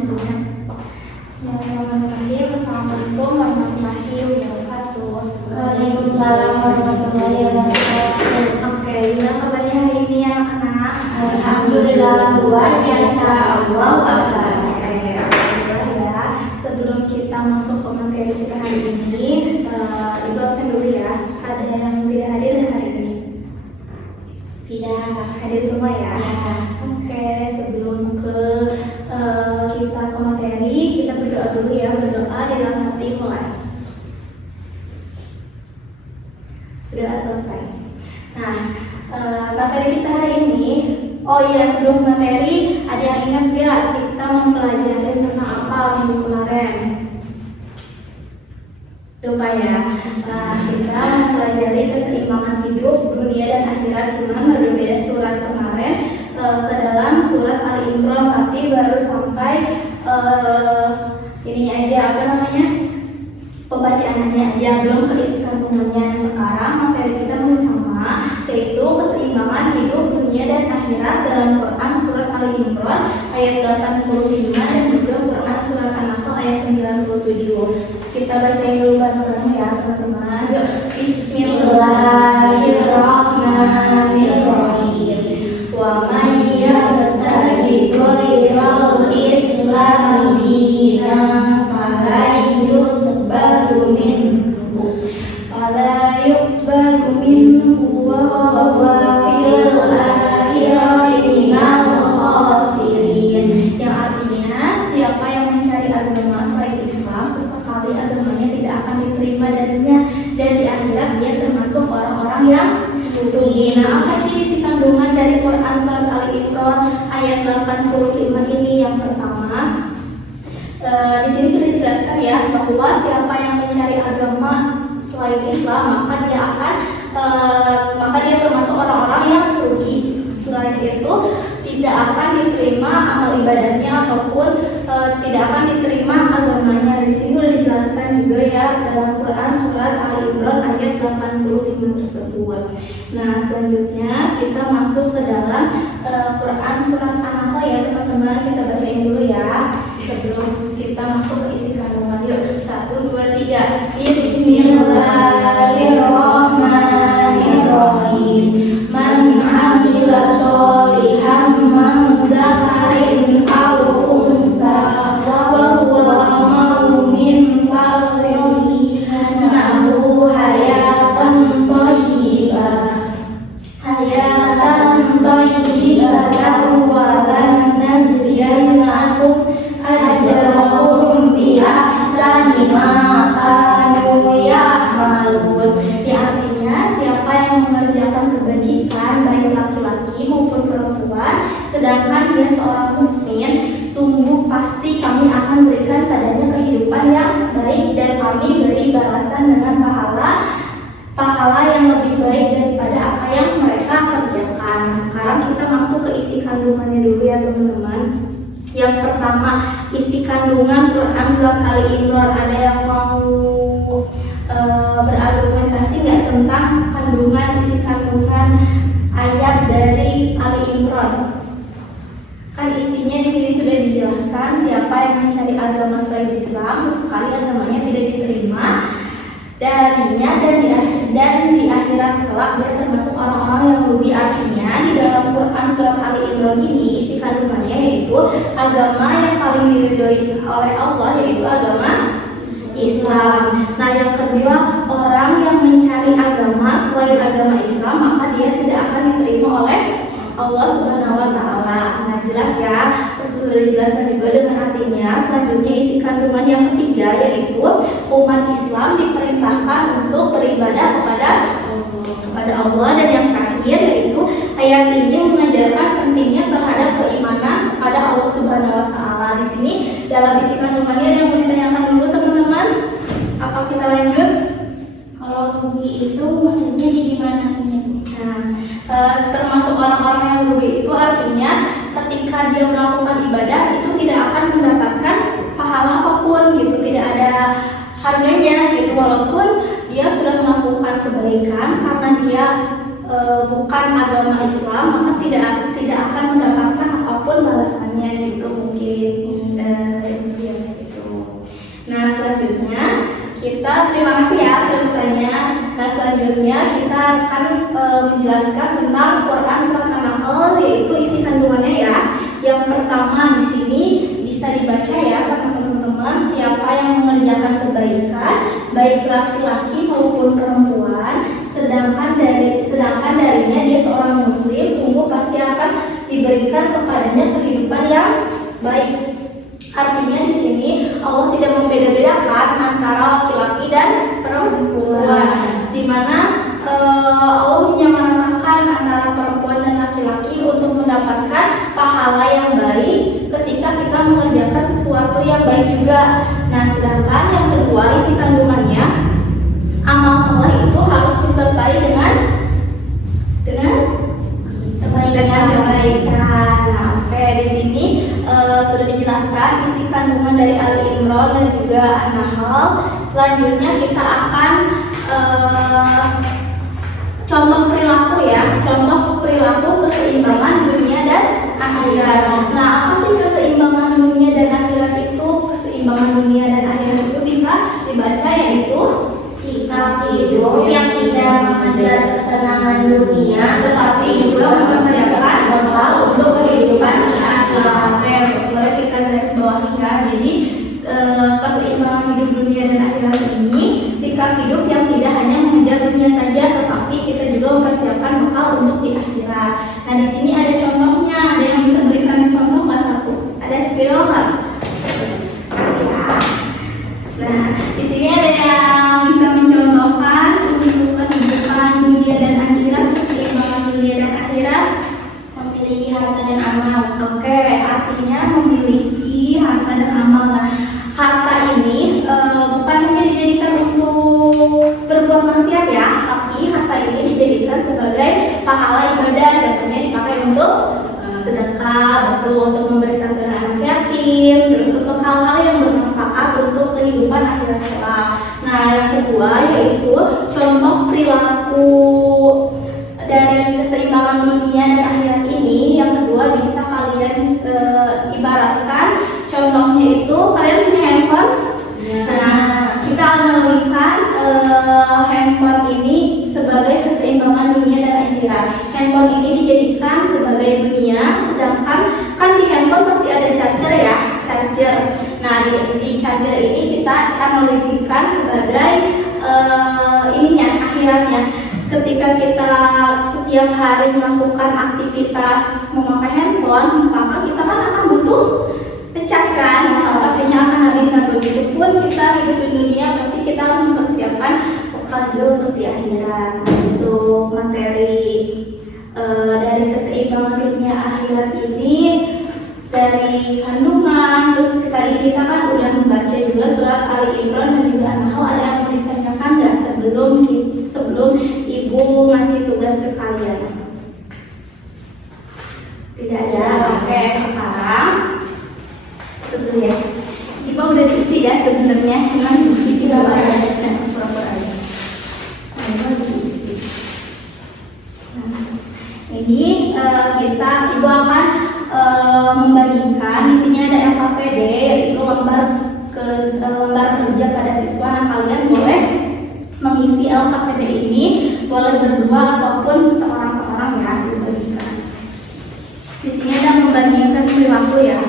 Bismillahirrahmanirrahim. Assalamualaikum warahmatullahi wabarakatuh. Waalaikumsalam warahmatullahi wabarakatuh. Oke, gimana kabarnya hari ini anak-anak? Alhamdulillah luar biasa. Allahu Akbar. Oke, alhamdulillah ya. Sebelum kita masuk ke materi kita hari ini, Ibu absen dulu ya. Ada yang tidak hadir hari ini? Tidak Hadir semua ya? Ya. Oke, sebelum kita ke materi, kita berdoa dulu ya. Berdoa di dalam hati mulai. Berdoa selesai. Nah, materi kita hari ini, oh iya, sebelum materi, ada yang ingat gak kita mempelajari tentang apa minggu kemarin? Lupa ya. Kita mempelajari keseimbangan hidup dunia dan akhirat, cuma berbeda surat kemarin ke dalam surat Al-Imran, tapi baru sampai ini aja, apa namanya, pembacaannya aja, belum keisi kandungannya. Sekarang materi kita masih sama, yaitu keseimbangan hidup dunia dan akhirat dalam Quran surat Al-Imran ayat 85 dan juga Quran surat An-Nahl ayat 97. Kita bacain dulu bareng-bareng ya teman-teman. Yuk, Bismillahirrahmanirrahim. Wa may yabtaghi ghairal Islam dinan falan yuqbalu minhu wa huwa fil akhirati minal khasirin. Yang artinya, siapa yang mencari agama selain Islam, sesekali agamanya tidak akan diterima darinya, dan di akhirat dia termasuk orang-orang yang rugi. Nah, apa sih isi kandungan dari Quran surat Al-Imran ayat 85 ini? Yang pertama, di sini sudah dijelaskan ya, bahwa siapa yang mencari agama selain Islam, maka dia termasuk orang-orang yang rugi. Selain itu, tidak akan diterima amal ibadahnya ataupun tidak akan diterima agamanya. Di sini sudah dijelaskan juga ya dalam Quran surat Al-Imran ayat 85 tersebut. Nah, selanjutnya kita masuk ke dalam Quran surat An-Nahl ya teman-teman. Kita bacain dulu ya sebelum kita masuk ke isi kandungan. Yuk, 1, 2, 3. Bismillahirrahmanirrahim. Man amila sholihan min dzakarin aw unsa wa huwa mu'min falyuhyihu hayatan thayyibatan wa lanajziyannahum ajrahum bi ahsani ma kanu ya'malun. Yang artinya, siapa yang mengerjakan kebajikan baik laki-laki maupun perempuan sedangkan dia seorang mukmin, sungguh pasti kami akan berikan padanya kehidupan yang baik dan kami beri balasan dengan pahala yang lebih baik daripada apa yang mereka kerjakan. Sekarang kita masuk ke isi kandungannya dulu ya teman-teman. Yang pertama, isi kandungan Quran surat Al-Imran. Ada yang mau berargumentasi nggak tentang isi kandungan ayat dari Ali-Imran? Kan isinya di sini sudah dijelaskan, siapa yang mencari agama selain Islam, sesekali agamanya tidak diterima darinya, dan di akhirat kelak dia termasuk orang-orang yang rugi. Artinya di dalam Quran surat Ali-Imran ini isi kandungannya yaitu agama yang paling diridhoi oleh Allah yaitu agama Islam. Nah, yang kedua, orang yang mencari agama selain agama Islam, maka dia tidak akan diterima oleh Allah Subhanahu wa Ta'ala. Nah, jelas ya, sudah dijelaskan juga dengan artinya. Selanjutnya isi kandungan yang ketiga yaitu umat Islam diperintahkan untuk beribadah kepada Allah. Dan yang terakhir yaitu ayat ini mengajarkan pentingnya terhadap keimanan kepada Allah Subhanahu wa Ta'ala. Di sini dalam isi kandungannya ada yang mau ditanyakan dulu teman-teman? Apa kita lanjut? Kalau rugi itu maksudnya di mana ini? Nah, termasuk orang-orang yang rugi itu artinya ketika dia melakukan ibadah itu tidak akan mendapatkan pahala apapun gitu, tidak ada harganya gitu, walaupun dia sudah melakukan kebaikan karena dia bukan agama Islam, maka tidak akan mendapatkan apapun balasannya gitu mungkin. Kita terima kasih ya sudah bertanya. Nah, selanjutnya kita akan menjelaskan tentang Quran surat An-Nahl, yaitu isi kandungannya ya. Yang pertama di sini bisa dibaca ya sama teman-teman, siapa yang mengerjakan kebaikan baik laki-laki maupun perempuan, sedangkan darinya dia seorang muslim, sungguh pasti akan diberikan kepadanya kehidupan yang baik. Artinya di sini Allah tidak membeda-bedakan antara laki-laki dan perempuan, di mana Allah menyamaratakan antara perempuan dan laki-laki untuk mendapatkan pahala yang baik ketika kita mengerjakan sesuatu yang baik juga. Nah, sedangkan yang kedua isi kandungannya, amal soleh itu harus disertai dengan kebaikan. Nah, oke, di sini sudah dijelaskan isi kandungan dari Al-Imran dan juga An-Nahl. Selanjutnya kita akan contoh perilaku ya, contoh perilaku keseimbangan dunia dan akhirat. Nah, apa sih keseimbangan dunia dan akhirat itu? Keseimbangan dunia dan akhirat itu bisa dibaca yaitu sikap hidup yang tidak mengejar kesenangan dunia tetapi juga mempersiapkan bekal untuk kehidupan di akhirat. Oke, boleh kita garis bawahi ya. Jadi keseimbangan hidup dunia dan akhirat ini sikap hidup yang tidak hanya mengejar dunia saja, tetapi kita juga mempersiapkan bekal untuk di akhirat. Nah, di sini ada contohnya. Ada yang bisa berikan contoh nggak satu? Ada spiral nggak? Kasih ya. Nah, di sini ada yang bisa mencontohkan untuk kehidupan dunia dan akhirat, keseimbangan dunia dan akhirat. Memiliki harta dan amal. Oke, artinya memiliki harta dan amal. Nah, harta ini bukan hanya dijadikan untuk berbuat maksiat ya, tapi harta ini dijadikan sebagai pahala ibadah. Contohnya dipakai untuk sedekah, betul, untuk memberi santunan anak yatim, terus untuk hal-hal yang bermanfaat untuk kehidupan akhirat kelak. Nah, yang kedua yaitu contoh perilaku dari keseimbangan dunia dan akhirat ini. Yang kedua bisa kalian ibaratkan, contohnya itu kalian punya handphone. Nah, kita analogikan handphone ini sebagai keseimbangan dunia dan akhirat. Handphone ini dijadikan sebagai dunia, sedangkan kan di handphone masih ada charger ya, charger. Nah, di charger ini kita analogikan sebagai ininya, akhiratnya. Ketika kita setiap hari melakukan aktivitas memakai handphone, maka kita kan akan butuh ngecas kan, pastinya akan habis. Nah, begitupun kita hidup di dunia, pasti kita harus mempersiapkan bekal juga untuk di akhirat. Untuk materi dari keseimbangan dunia akhirat ini dari kandungan, terus tadi kita kan udah membaca juga surat Ali Imran dan juga An-Nahl. Ada yang mau ditanyakan nggak sebelum ibu ngasih tugas ke kalian? Tidak ada. Oke, sekarang itu dulu ya. Ibu udah diisi ya sebenarnya, cuman diisi tidak ada pura-pura aja. Nah, ibu diisi. Nah, ini ibu akan membagikan. Di sini ada LKPD, yaitu lembar kerja pada siswa. Nah, kalian boleh mengisi LKPD ini, boleh berdua ataupun seorang-seorang ya, dibagikan. Di sini ada membandingkan perilaku ya.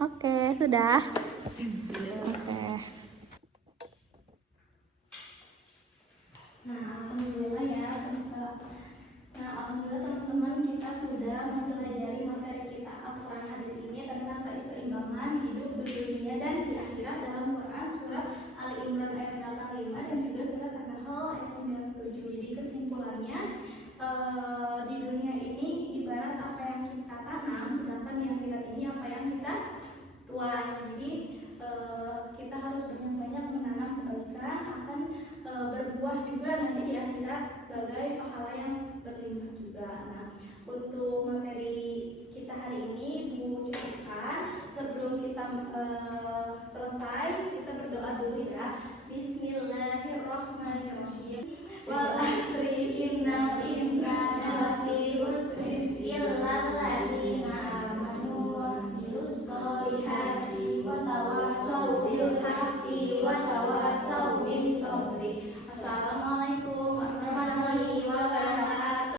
Oke, sudah. Oke. Nah, alhamdulillah ya. Alhamdulillah teman-teman, kita sudah mempelajari materi kita Al-Quran hadis ini tentang keseimbangan hidup dunia dan di akhirat dalam Quran surat Al-Imran ayat 85 dan juga surat An-Nahl ayat 97. Jadi kesimpulannya, di dunia ini